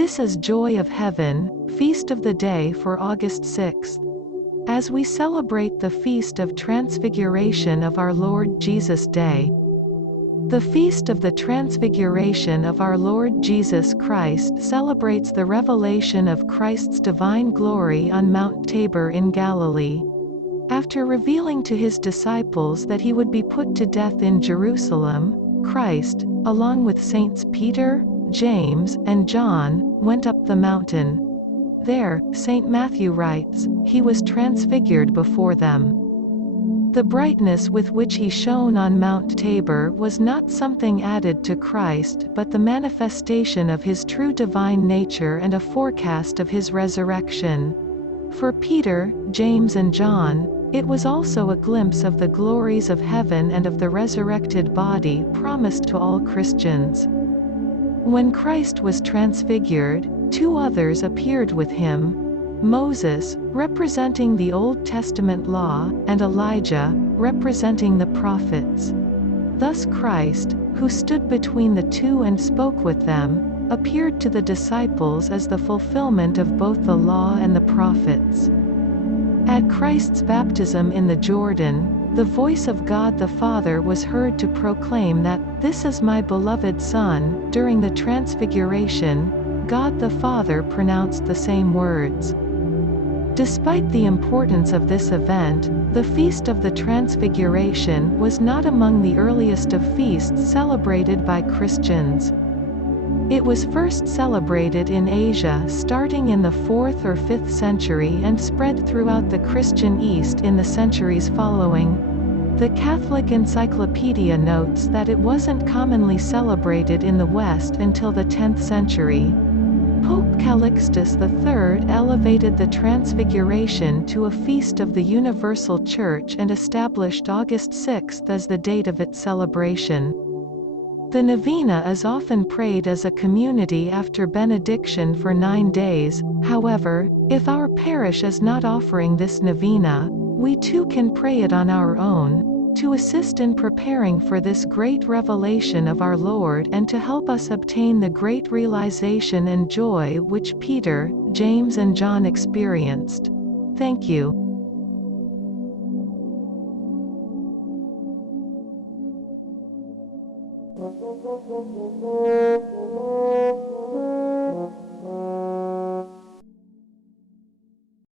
This is Joy of Heaven, Feast of the Day for August 6th. As we celebrate the Feast of Transfiguration of our Lord Jesus Day. The Feast of the Transfiguration of our Lord Jesus Christ celebrates the revelation of Christ's divine glory on Mount Tabor in Galilee. After revealing to his disciples that he would be put to death in Jerusalem, Christ, along with Saints Peter, James, and John, went up the mountain. There, St. Matthew writes, he was transfigured before them. The brightness with which he shone on Mount Tabor was not something added to Christ but the manifestation of his true divine nature and a forecast of his resurrection. For Peter, James and John, it was also a glimpse of the glories of heaven and of the resurrected body promised to all Christians. When Christ was transfigured, two others appeared with him: Moses, representing the Old Testament law, and Elijah, representing the prophets. Thus Christ, who stood between the two and spoke with them, appeared to the disciples as the fulfillment of both the law and the prophets. At Christ's baptism in the Jordan, the voice of God the Father was heard to proclaim that, "This is my beloved Son." During the Transfiguration, God the Father pronounced the same words. Despite the importance of this event, the Feast of the Transfiguration was not among the earliest of feasts celebrated by Christians. It was first celebrated in Asia starting in the 4th or 5th century and spread throughout the Christian East in the centuries following. The Catholic Encyclopedia notes that it wasn't commonly celebrated in the West until the 10th century. Pope Calixtus III elevated the Transfiguration to a feast of the Universal Church and established August 6 as the date of its celebration. The novena is often prayed as a community after benediction for 9 days. However, if our parish is not offering this novena, we too can pray it on our own, to assist in preparing for this great revelation of our Lord and to help us obtain the great realization and joy which Peter, James and John experienced. Thank you. Thank you.